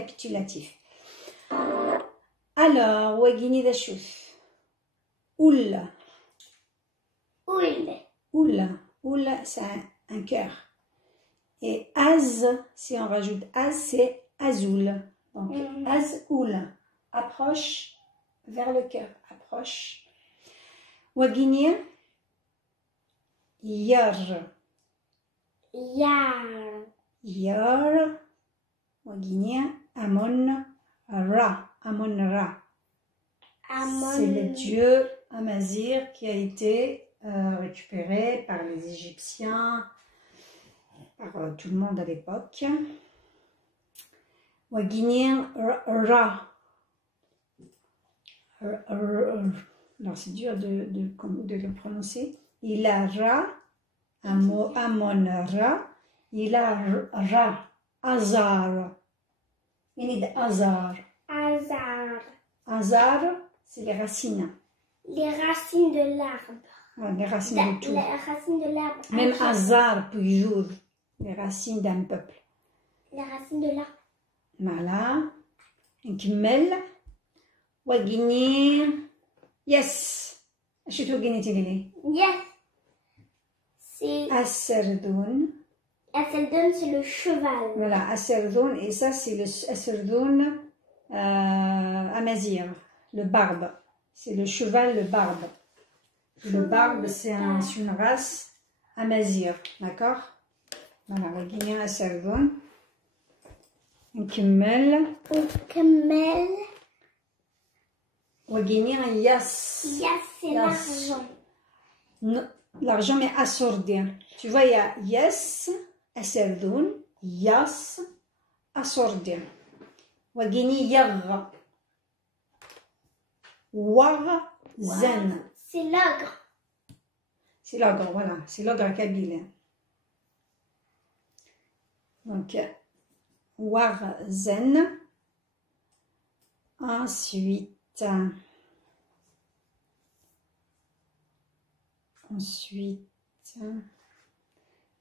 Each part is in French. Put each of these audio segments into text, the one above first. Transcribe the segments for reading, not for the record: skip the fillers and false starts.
récapitulatif. Alors, Wagini Dashuf. Oul. Oul. Oul. Oul, c'est un cœur. Et Az, si on rajoute Az, c'est Azoul. Donc, Az-Oul. Approche vers le cœur. Approche. Wagini. Yar. Yar. Yar. Wagini. Amon. Ra. Amon Ra. C'est le dieu Amazir qui a été récupéré par les Égyptiens, par tout le monde à l'époque. Wagini Ra. Alors c'est dur de le prononcer. Il a Ra, Amon Ra. Il a Ra, Azar. Il est Azar. Azar. Azar, c'est les racines. Les racines de l'arbre. Ouais, les racines de tout. Les racines de l'arbre. Même Azar, toujours, les racines d'un peuple. Les racines de l'arbre. Voilà. نكمل. وغيني. Yes. شو توغيني تقولي؟ Yes. C'est. السردون. Asseldon, c'est le cheval. Voilà, السردون. Et ça, c'est le السردون Amazir, le barbe. C'est le cheval, le barbe. Le barbe, c'est une race Amazir. D'accord? Voilà, وغيني السردون. نكمل. نكمل. وغيني Yas. Yas, c'est l'argent. L'argent mais assordi. Tu vois, il y a Yes, Asserdoun, Yas, assordi. Wagini Yagha. War, Zen. C'est l'ogre. C'est l'ogre, voilà. C'est l'ogre kabyle. Donc, War, Zen. Ensuite,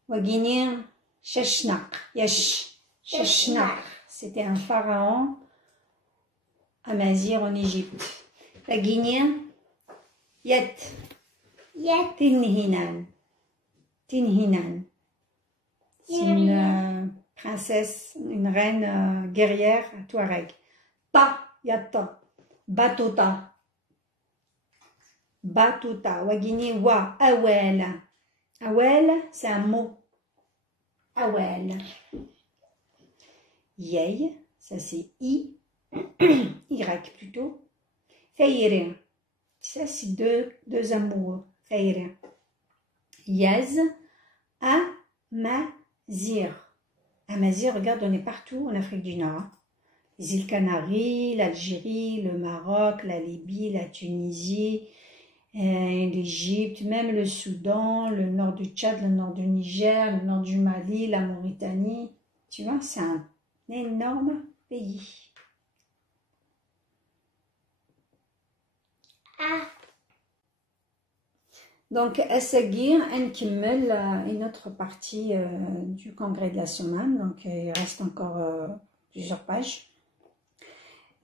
Wagini Sheshnak. Yesh. Sheshnak. C'était un pharaon Amazir en Égypte. Wagini Yet. Yet. Tinhinan. Tinhinan. C'est une princesse, une reine guerrière touareg. Ta. Yatta. Batuta. Batuta. Wagini wa. Awel. Awel, c'est un mot. Awel. Yey, ça c'est I. Y plutôt. Feyre. Ça c'est deux amoureux. Feyre. Yez. Amazir. Amazir, regarde, on est partout en Afrique du Nord. Les îles Canaries, l'Algérie, le Maroc, la Libye, la Tunisie, l'Égypte, même le Soudan, le nord du Tchad, le nord du Niger, le nord du Mali, la Mauritanie. Tu vois, c'est un énorme pays. Ah. Donc, Assagir, Nkimmel, une autre partie du congrès de la Sommam. Donc, il reste encore plusieurs pages.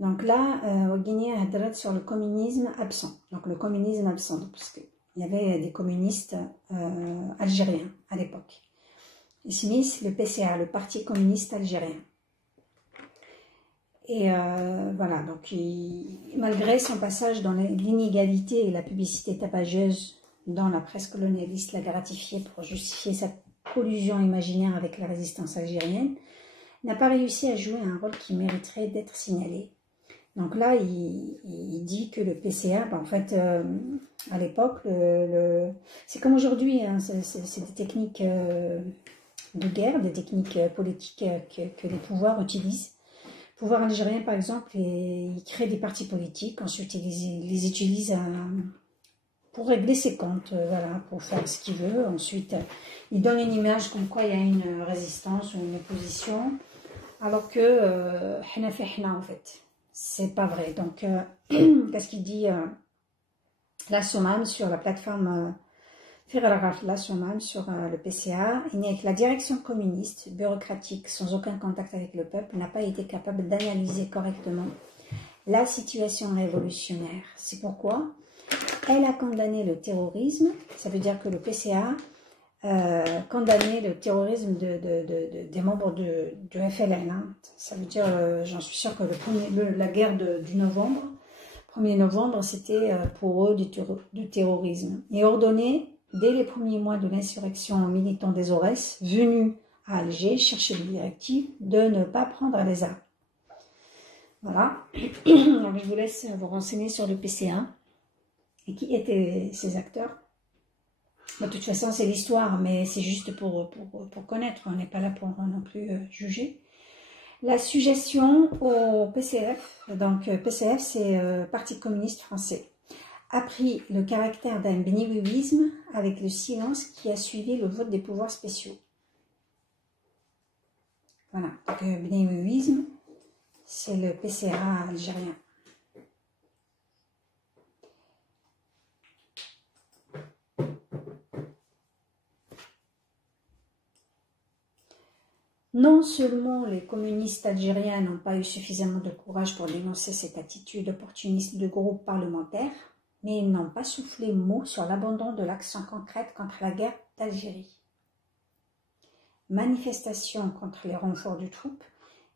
Donc là, Wagini a sur le communisme absent. Donc le communisme absent, parce qu'il y avait des communistes algériens à l'époque. Smith, le PCA, le Parti communiste algérien. Et voilà, donc malgré son passage dans l'inégalité et la publicité tapageuse dans la presse colonialiste, l'a gratifié pour justifier sa collusion imaginaire avec la résistance algérienne, n'a pas réussi à jouer un rôle qui mériterait d'être signalé. Donc là, il dit que le PCA, ben en fait, à l'époque, c'est comme aujourd'hui, hein, c'est des techniques de guerre, des techniques politiques que les pouvoirs utilisent. Le pouvoir algérien, par exemple, il crée des partis politiques, ensuite il les utilise pour régler ses comptes, voilà, pour faire ce qu'il veut. Ensuite, il donne une image comme quoi il y a une résistance ou une opposition, alors que en fait. C'est pas vrai. Donc, qu'est-ce qu'il dit la Sommam sur la plateforme Firar Ghafla Souman sur le PCA, il n'y a que la direction communiste, bureaucratique, sans aucun contact avec le peuple, n'a pas été capable d'analyser correctement la situation révolutionnaire. C'est pourquoi elle a condamné le terrorisme, ça veut dire que le PCA condamné le terrorisme des membres du FLN. Hein. Ça veut dire, j'en suis sûre que la guerre du novembre, 1er novembre, c'était pour eux du terrorisme. Et ordonné, dès les premiers mois de l'insurrection aux militants des Aurès, venus à Alger chercher des directives, de ne pas prendre les armes. Voilà. Donc, je vous laisse vous renseigner sur le PCA et qui étaient ces acteurs. De toute façon, c'est l'histoire, mais c'est juste pour connaître. On n'est pas là pour non plus juger. La suggestion au PCF, donc PCF, c'est Parti communiste français, a pris le caractère d'un bénévolisme avec le silence qui a suivi le vote des pouvoirs spéciaux. Voilà, donc bénévolisme, c'est le PCA algérien. Non seulement les communistes algériens n'ont pas eu suffisamment de courage pour dénoncer cette attitude opportuniste de groupes parlementaires, mais ils n'ont pas soufflé mot sur l'abandon de l'action concrète contre la guerre d'Algérie. Manifestations contre les renforts de troupes,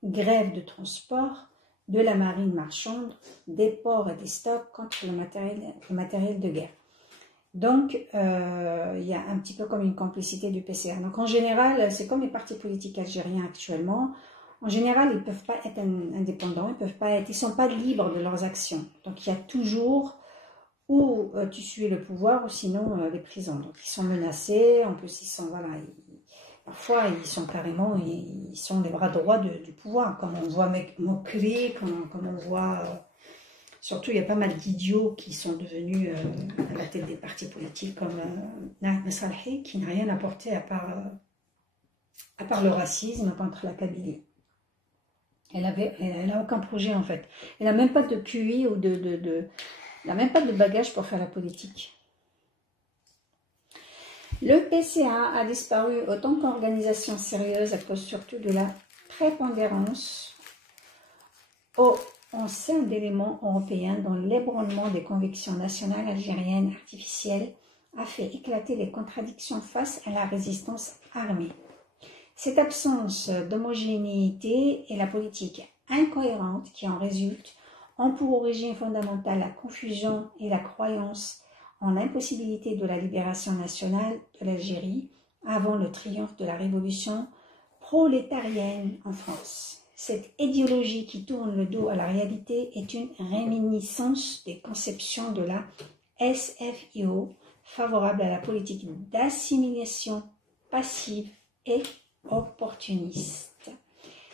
grève de transport, de la marine marchande, des ports et des stocks contre le matériel de guerre. Donc, il y a un petit peu comme une complicité du PCA. Donc, en général, c'est comme les partis politiques algériens actuellement. En général, ils ne peuvent pas être indépendants, ils ne sont pas libres de leurs actions. Donc, il y a toujours ou tu suis le pouvoir ou sinon les prisons. Donc, ils sont menacés. En plus, ils sont, voilà, parfois, ils sont carrément, ils sont les bras droits du pouvoir. Comme on voit Mokri, comme on voit... Surtout, il y a pas mal d'idiots qui sont devenus à la tête des partis politiques, comme Naïm Mesralhi, qui n'a rien apporté à part le racisme contre la Kabylie. Elle n'a aucun projet, en fait. Elle n'a même pas de QI ou elle n'a même pas de bagage pour faire la politique. Le PCA a disparu autant qu'organisation sérieuse à cause surtout de la prépondérance en sein d'éléments européens dont l'ébranlement des convictions nationales algériennes artificielles a fait éclater les contradictions face à la résistance armée. Cette absence d'homogénéité et la politique incohérente qui en résulte ont pour origine fondamentale la confusion et la croyance en l'impossibilité de la libération nationale de l'Algérie avant le triomphe de la révolution prolétarienne en France. Cette idéologie qui tourne le dos à la réalité est une réminiscence des conceptions de la SFIO, favorable à la politique d'assimilation passive et opportuniste.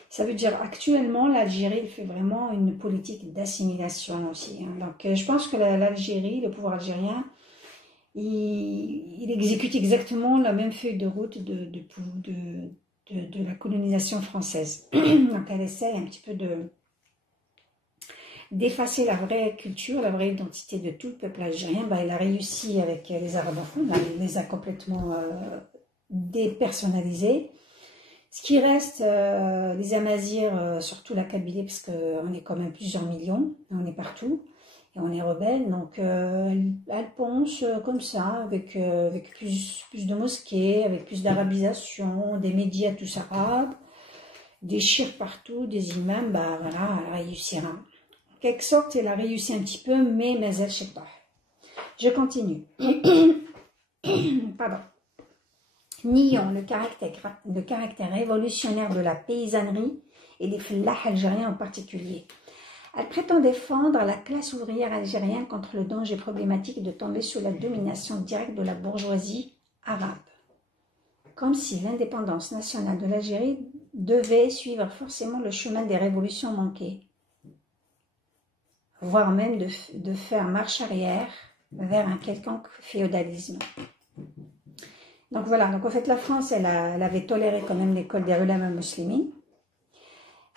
Ça veut dire actuellement l'Algérie fait vraiment une politique d'assimilation aussi. Hein. Donc je pense que l'Algérie, le pouvoir algérien, il exécute exactement la même feuille de route de la colonisation française. Donc elle essaie un petit peu d'effacer la vraie culture, la vraie identité de tout le peuple algérien. Ben, elle a réussi avec les arabophones, elle les a complètement dépersonnalisés. Ce qui reste, les Amazirs, surtout la Kabylie, parce qu'on est quand même plusieurs millions, on est partout. Et on est rebelle, donc elle pense comme ça, avec plus de mosquées, avec plus d'arabisation, des médias tous arabes, des chirs partout, des imams, bah voilà, elle réussira. En quelque sorte, elle a réussi un petit peu, mais elle sait pas. Je continue. Pardon. Nions le caractère révolutionnaire de la paysannerie et des fellahs algériens en particulier. Elle prétend défendre la classe ouvrière algérienne contre le danger problématique de tomber sous la domination directe de la bourgeoisie arabe. Comme si l'indépendance nationale de l'Algérie devait suivre forcément le chemin des révolutions manquées, voire même de faire marche arrière vers un quelconque féodalisme. Donc voilà, donc en fait la France, elle avait toléré quand même l'école des ulama muslimines.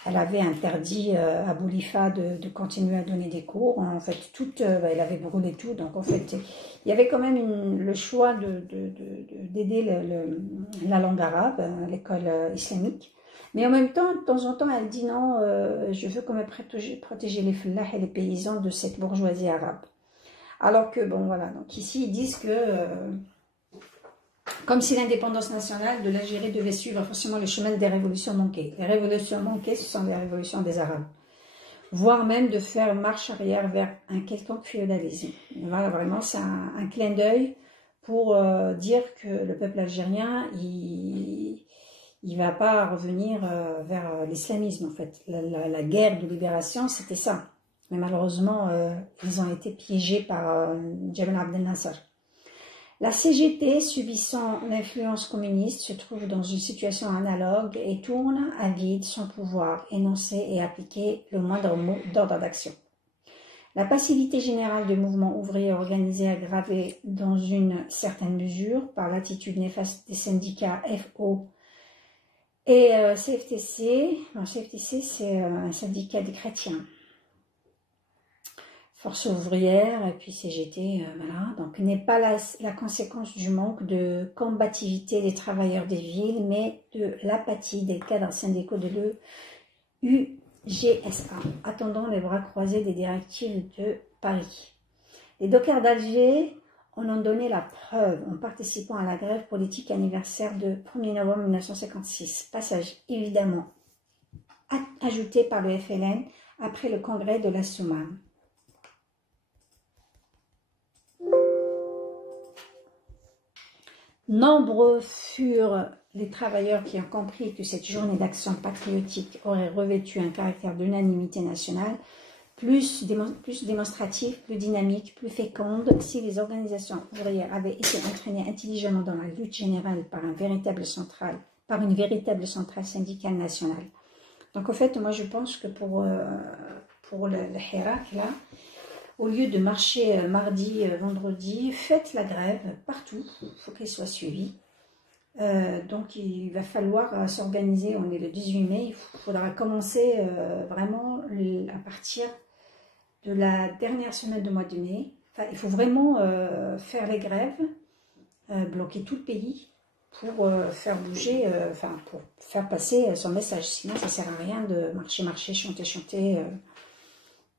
elle avait interdit à Boulifa de continuer à donner des cours. En fait, elle avait brûlé tout. Donc, en fait, il y avait quand même le choix d'aider la langue arabe à l'école islamique. Mais en même temps, de temps en temps, elle dit non, je veux quand même protéger les fellahs et les paysans de cette bourgeoisie arabe. Alors que, bon, voilà. Donc, ici, ils disent que... comme si l'indépendance nationale de l'Algérie devait suivre forcément le chemin des révolutions manquées. Les révolutions manquées, ce sont les révolutions des Arabes. Voire même de faire marche arrière vers un quelconque féodalisme. Voilà, vraiment, c'est un clin d'œil pour dire que le peuple algérien, il va pas revenir vers l'islamisme, en fait. La guerre de libération, c'était ça. Mais malheureusement, ils ont été piégés par Jamal Abdel Nasser. La CGT, subissant l'influence communiste, se trouve dans une situation analogue et tourne à vide son pouvoir énoncer et appliquer le moindre mot d'ordre d'action. La passivité générale du mouvement ouvrier organisé aggravée dans une certaine mesure par l'attitude néfaste des syndicats FO et CFTC. Non, CFTC, c'est un syndicat des chrétiens. Force ouvrière et puis CGT, voilà. Donc, n'est pas la conséquence du manque de combativité des travailleurs des villes, mais de l'apathie des cadres syndicaux de l'UGSA, attendant les bras croisés des directives de Paris. Les dockers d'Alger en ont donné la preuve en participant à la grève politique anniversaire de 1er novembre 1956. Passage évidemment ajouté par le FLN après le congrès de la Soumane. Nombreux furent les travailleurs qui ont compris que cette journée d'action patriotique aurait revêtu un caractère d'unanimité nationale, plus démonstratif, plus dynamique, plus féconde, si les organisations ouvrières avaient été entraînées intelligemment dans la lutte générale par une véritable centrale syndicale nationale. Donc en fait, moi je pense que pour le Hirak, là, au lieu de marcher mardi, vendredi, faites la grève partout, il faut qu'elle soit suivie. Donc il va falloir s'organiser, on est le 18 mai, il faudra commencer vraiment à partir de la dernière semaine du mois de mai. Enfin, il faut vraiment faire les grèves, bloquer tout le pays pour faire bouger, pour faire passer son message. Sinon ça ne sert à rien de marcher, chanter.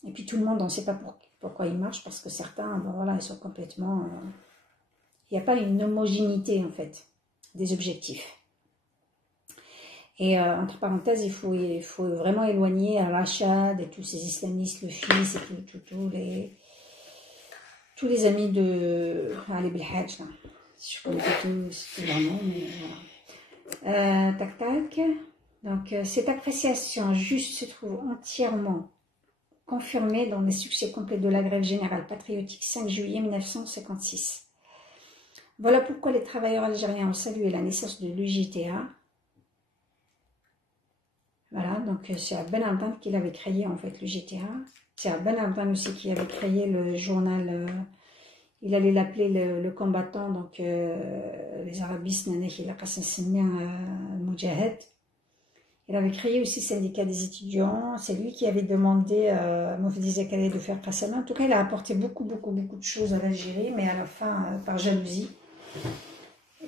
Et puis tout le monde, on ne sait pas pourquoi ils marchent, parce que certains, ben voilà, ils sont complètement... il n'y a pas une homogénéité, en fait, des objectifs. Et entre parenthèses, il faut vraiment éloigner Al-Rachad et tous ces islamistes, le fils et tous les amis de Ali Belhadj, là. Je connais pas tout leur nom, mais voilà. Tac. Donc, cette appréciation juste se trouve entièrement confirmée dans les succès complets de la grève générale patriotique 5 juillet 1956. Voilà pourquoi les travailleurs algériens ont salué la naissance de l'UJTA. Voilà, donc c'est à Ben Alban qu'il avait créé en fait l'UJTA. C'est à Ben Alban aussi qui avait créé le journal, il allait l'appeler le combattant, donc les arabistes, il a passé Moudjahed. Il avait créé aussi le syndicat des étudiants. C'est lui qui avait demandé Mofdi Zakaria de faire Qassama. En tout cas, il a apporté beaucoup de choses à l'Algérie, mais à la fin, par jalousie,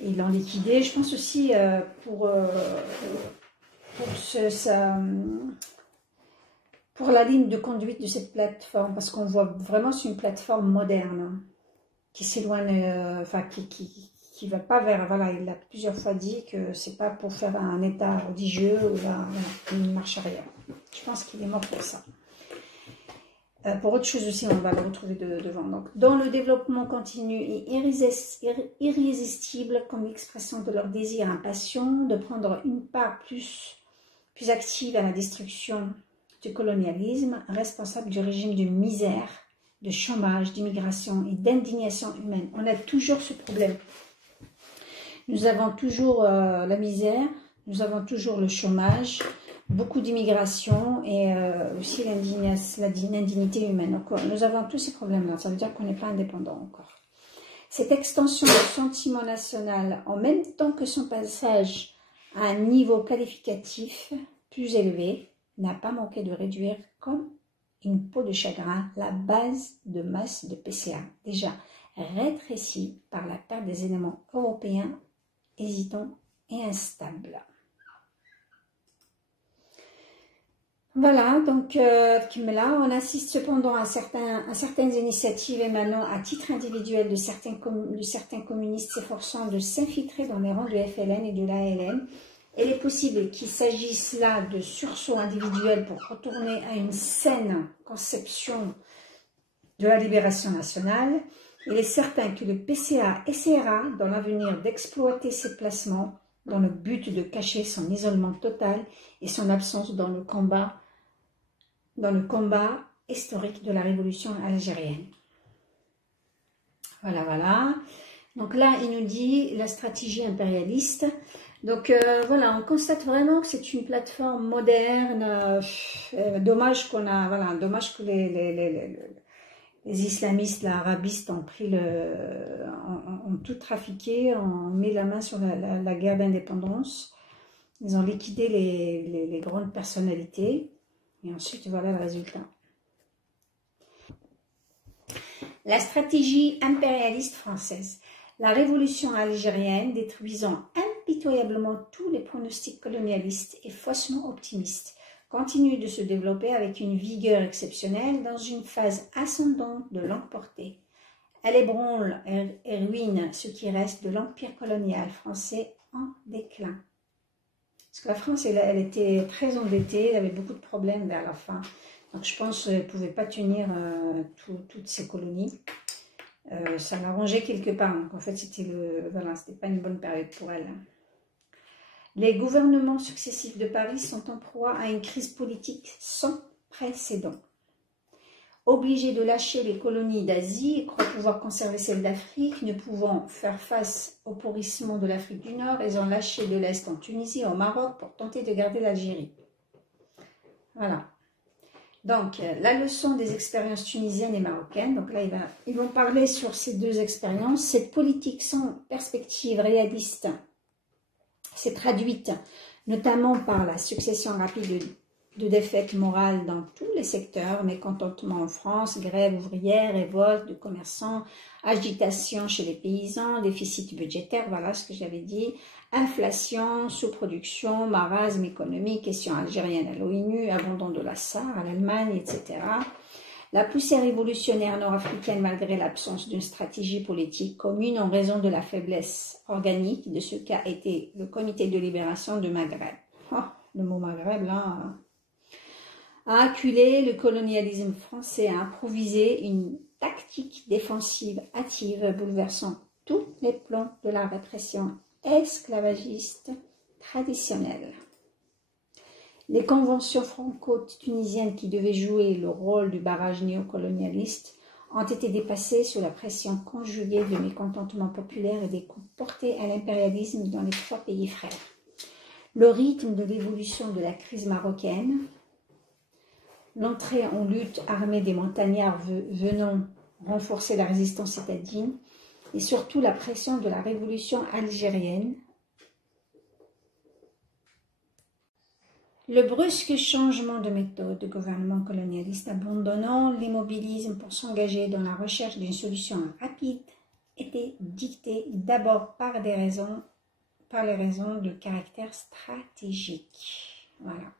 ils l'ont liquidé. Je pense aussi pour la ligne de conduite de cette plateforme, parce qu'on voit vraiment c'est une plateforme moderne qui s'éloigne, qui va pas vers, voilà, il a plusieurs fois dit que c'est pas pour faire un état religieux ou une marche arrière. Je pense qu'il est mort pour ça. Pour autre chose aussi, on va le retrouver devant. Donc, dans le développement continu et irrésistible comme expression de leur désir impatient de prendre une part plus active à la destruction du colonialisme, responsable du régime de misère, de chômage, d'immigration et d'indignation humaine. On a toujours ce problème. Nous avons toujours la misère, nous avons toujours le chômage, beaucoup d'immigration et aussi l'indignité humaine. Donc, nous avons tous ces problèmes-là, ça veut dire qu'on n'est pas indépendant encore. Cette extension du sentiment national, en même temps que son passage à un niveau qualificatif plus élevé, n'a pas manqué de réduire comme une peau de chagrin la base de masse de PCA, déjà rétrécie par la perte des éléments européens hésitants et instables. Voilà, donc là, on assiste cependant à certaines initiatives émanant à titre individuel de certains communistes s'efforçant de s'infiltrer dans les rangs de FLN et de l'ALN. Il est possible qu'il s'agisse là de sursauts individuels pour retourner à une saine conception de la libération nationale. Il est certain que le PCA essaiera dans l'avenir d'exploiter ces placements dans le but de cacher son isolement total et son absence dans le combat historique de la révolution algérienne. Voilà, voilà. Donc là, il nous dit la stratégie impérialiste. Donc voilà, on constate vraiment que c'est une plateforme moderne. Dommage qu'on a, voilà, dommage que les islamistes, les arabistes ont ont tout trafiqué, ont mis la main sur la guerre d'indépendance. Ils ont liquidé les grandes personnalités. Et ensuite, voilà le résultat. La stratégie impérialiste française. La révolution algérienne, détruisant impitoyablement tous les pronostics colonialistes et faussement optimistes, continue de se développer avec une vigueur exceptionnelle dans une phase ascendante de longue portée. Elle ébranle et ruine ce qui reste de l'empire colonial français en déclin. Parce que la France, elle était très endettée, elle avait beaucoup de problèmes vers la fin. Donc je pense qu'elle ne pouvait pas tenir toutes ces colonies. Ça l'arrangeait quelque part. Donc en fait, c'était pas une bonne période pour elle. Les gouvernements successifs de Paris sont en proie à une crise politique sans précédent. Obligés de lâcher les colonies d'Asie, croient pouvoir conserver celles d'Afrique, ne pouvant faire face au pourrissement de l'Afrique du Nord, ils ont lâché de l'Est en Tunisie, au Maroc, pour tenter de garder l'Algérie. Voilà. Donc, la leçon des expériences tunisiennes et marocaines. Donc là, ils vont parler sur ces deux expériences. Cette politique sans perspective réaliste s'est traduite notamment par la succession rapide de défaites morales dans tous les secteurs, mécontentement en France, grève ouvrière, révolte de commerçants, agitation chez les paysans, déficit budgétaire, voilà ce que j'avais dit, inflation, sous-production, marasme économique, question algérienne à l'ONU, abandon de la SAR à l'Allemagne, etc. La poussée révolutionnaire nord-africaine malgré l'absence d'une stratégie politique commune en raison de la faiblesse organique de ce qu'a été le comité de libération de Maghreb. Oh, le mot Maghreb, là, a acculé le colonialisme français à improviser une tactique défensive hâtive bouleversant tous les plans de la répression esclavagiste traditionnelle. Les conventions franco-tunisiennes qui devaient jouer le rôle du barrage néocolonialiste ont été dépassées sous la pression conjuguée de mécontentement populaire et des coups portés à l'impérialisme dans les trois pays frères. Le rythme de l'évolution de la crise marocaine, l'entrée en lutte armée des montagnards venant renforcer la résistance citadine et surtout la pression de la révolution algérienne. Le brusque changement de méthode du gouvernement colonialiste abandonnant l'immobilisme pour s'engager dans la recherche d'une solution rapide était dicté d'abord par les raisons de caractère stratégique. Voilà.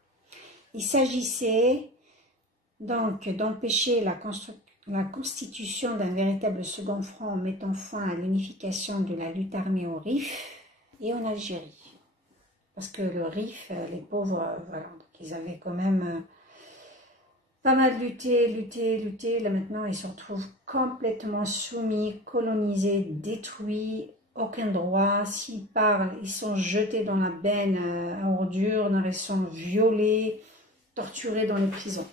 Il s'agissait donc d'empêcher la constitution d'un véritable second front en mettant fin à l'unification de la lutte armée au Rif et en Algérie. Parce que le Rif, les pauvres, voilà, donc ils avaient quand même pas mal lutté. Là maintenant, ils se retrouvent complètement soumis, colonisés, détruits, aucun droit. S'ils parlent, ils sont jetés dans la benne à ordures, ils sont violés, torturés dans les prisons.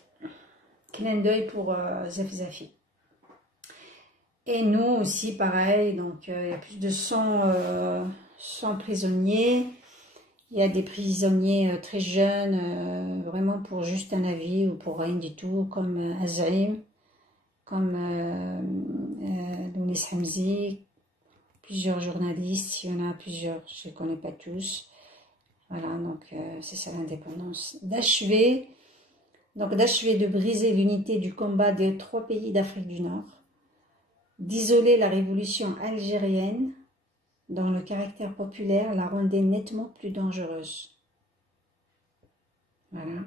Clin d'œil pour Zef Zafi. Et nous aussi, pareil, donc il y a plus de 100 prisonniers. Il y a des prisonniers très jeunes, vraiment pour juste un avis ou pour rien du tout, comme Azim, comme Lounis Hamzi, plusieurs journalistes, il y en a plusieurs, je ne les connais pas tous. Voilà, donc c'est ça l'indépendance. D'achever donc d'achever de briser l'unité du combat des 3 pays d'Afrique du Nord, d'isoler la révolution algérienne, dont le caractère populaire la rendait nettement plus dangereuse. Voilà.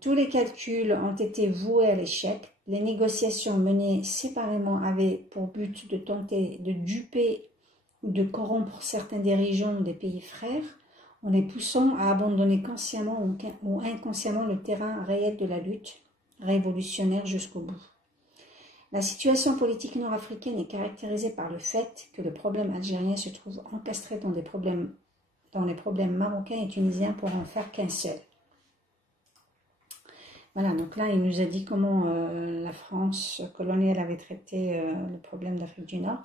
Tous les calculs ont été voués à l'échec. Les négociations menées séparément avaient pour but de tenter de duper ou de corrompre certains dirigeants des pays frères en les poussant à abandonner consciemment ou inconsciemment le terrain réel de la lutte révolutionnaire jusqu'au bout. La situation politique nord-africaine est caractérisée par le fait que le problème algérien se trouve encastré dans les problèmes marocains et tunisiens pour en faire qu'un seul. Voilà, donc là, il nous a dit comment la France coloniale avait traité le problème d'Afrique du Nord.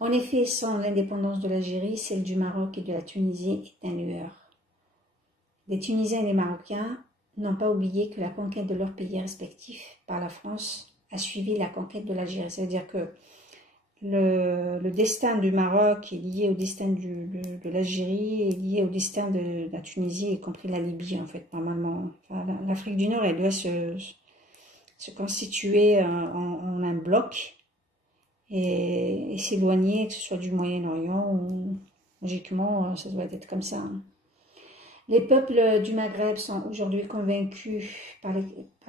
En effet, sans l'indépendance de l'Algérie, celle du Maroc et de la Tunisie est un lueur. Les Tunisiens et les Marocains n'ont pas oublié que la conquête de leurs pays respectifs par la France a suivi la conquête de l'Algérie. C'est-à-dire que le destin du Maroc est lié au destin de l'Algérie, est lié au destin de la Tunisie, y compris la Libye, en fait, normalement. Enfin, l'Afrique du Nord, elle doit se constituer en un bloc et s'éloigner, que ce soit du Moyen-Orient ou logiquement, ça doit être comme ça. Les peuples du Maghreb sont aujourd'hui convaincus par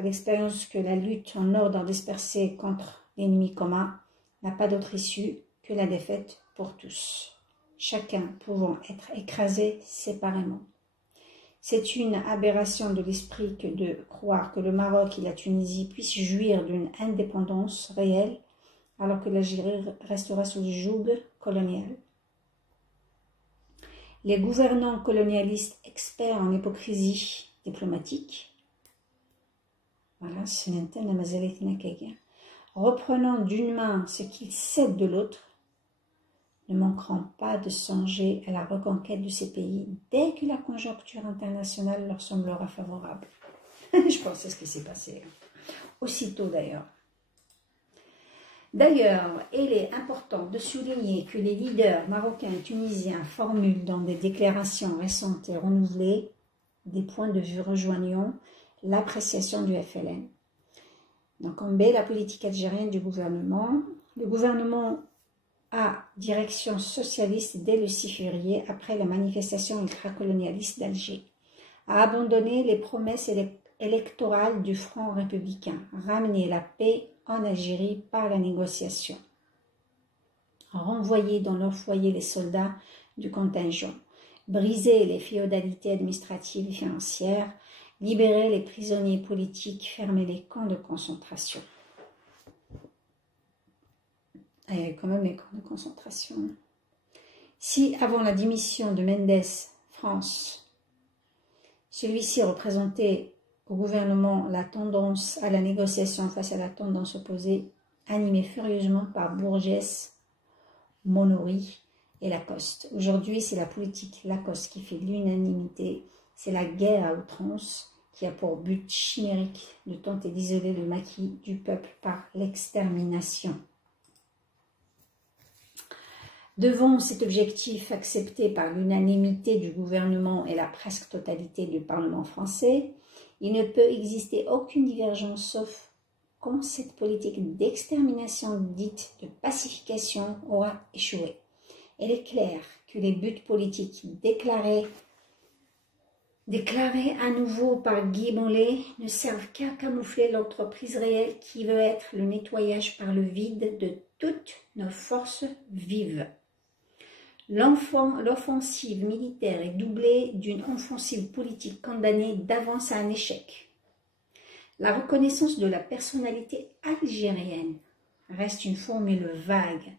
l'expérience que la lutte en ordre dispersé contre l'ennemi commun n'a pas d'autre issue que la défaite pour tous, chacun pouvant être écrasé séparément. C'est une aberration de l'esprit que de croire que le Maroc et la Tunisie puissent jouir d'une indépendance réelle alors que l'Algérie restera sous le joug colonial. Les gouvernants colonialistes experts en hypocrisie diplomatique, voilà, reprenant d'une main ce qu'ils cèdent de l'autre, ne manqueront pas de songer à la reconquête de ces pays dès que la conjoncture internationale leur semblera favorable. Je pense que c'est ce qui s'est passé. Aussitôt d'ailleurs. D'ailleurs, il est important de souligner que les leaders marocains et tunisiens formulent dans des déclarations récentes et renouvelées des points de vue rejoignant l'appréciation du FLN. Donc, en B, la politique algérienne du gouvernement. Le gouvernement a direction socialiste dès le 6 février, après la manifestation ultracolonialiste d'Alger, a abandonné les promesses électorales du Front républicain, ramener la paix en Algérie par la négociation, renvoyer dans leur foyer les soldats du contingent, briser les féodalités administratives et financières, libérer les prisonniers politiques, fermer les camps de concentration. Il y a quand même les camps de concentration. Si, avant la démission de Mendes, France, celui-ci représentait au gouvernement la tendance à la négociation face à la tendance opposée, animée furieusement par Bourges, Monori et Lacoste. Aujourd'hui, c'est la politique Lacoste qui fait l'unanimité. C'est la guerre à outrance qui a pour but chimérique de tenter d'isoler le maquis du peuple par l'extermination. Devant cet objectif accepté par l'unanimité du gouvernement et la presque totalité du Parlement français, il ne peut exister aucune divergence sauf quand cette politique d'extermination dite de pacification aura échoué. Il est clair que les buts politiques déclarés à nouveau par Guy Mollet ne servent qu'à camoufler l'entreprise réelle qui veut être le nettoyage par le vide de toutes nos forces vives. L'offensive militaire est doublée d'une offensive politique condamnée d'avance à un échec. La reconnaissance de la personnalité algérienne reste une formule vague,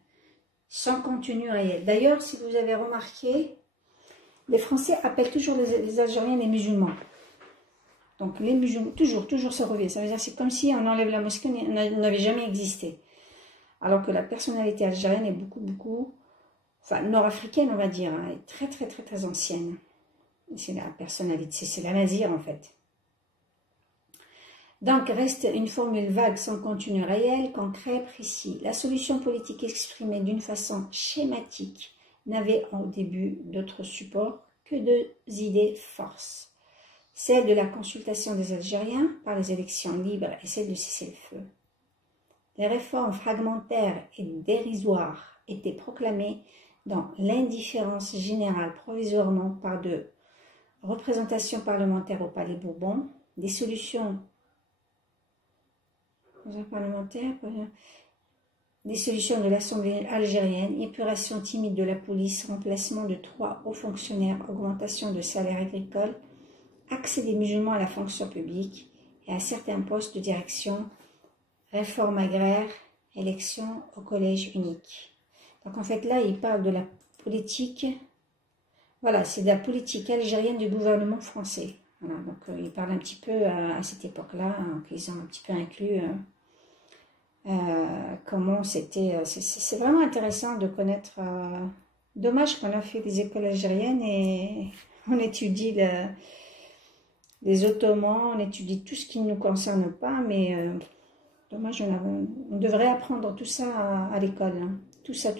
sans contenu réel. D'ailleurs, si vous avez remarqué, les Français appellent toujours les Algériens les musulmans. Donc les musulmans, toujours ça revient. Ça veut dire que c'est comme si on enlève la mosquée, on n'avait jamais existé. Alors que la personnalité algérienne est beaucoup, enfin nord-africaine on va dire, hein, est très ancienne. C'est la personnalité, c'est la nazir en fait. Donc reste une formule vague sans contenu réel, concret, précis. La solution politique exprimée d'une façon schématique n'avait au début d'autre support que deux idées forces. celle de la consultation des Algériens par les élections libres et celle de cessez-le-feu. Les réformes fragmentaires et dérisoires étaient proclamées dans l'indifférence générale provisoirement par de représentations parlementaires au Palais Bourbon, des solutions parlementaires, des solutions de l'Assemblée algérienne, épuration timide de la police, remplacement de 3 hauts fonctionnaires, augmentation de salaires agricoles, accès des musulmans à la fonction publique et à certains postes de direction, réforme agraire, élection au collège unique. Donc en fait là, il parle de la politique, voilà, c'est de la politique algérienne du gouvernement français. Voilà, donc il parle un petit peu à cette époque-là, qu'ils ont un petit peu inclus comment c'était. C'est vraiment intéressant de connaître. Dommage qu'on a fait des écoles algériennes et on étudie les Ottomans, on étudie tout ce qui ne nous concerne pas, mais dommage, on devrait apprendre tout ça à l'école. Hein. Tout ça.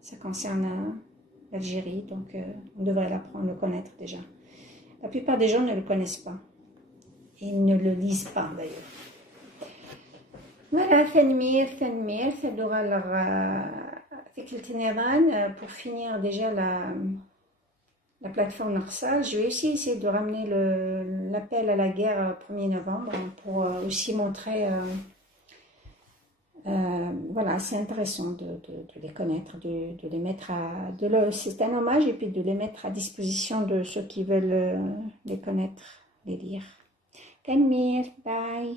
Ça concerne l'Algérie, donc on devrait l'apprendre, le connaître déjà. La plupart des gens ne le connaissent pas. Ils ne le lisent pas d'ailleurs. Voilà, Fenmir, Fedora pour finir déjà la plateforme Norsal. Je vais aussi essayer de ramener l'appel à la guerre 1er novembre pour aussi montrer, voilà, c'est intéressant de les connaître, de les mettre c'est un hommage et puis de les mettre à disposition de ceux qui veulent les connaître, les lire. Fenmir, bye.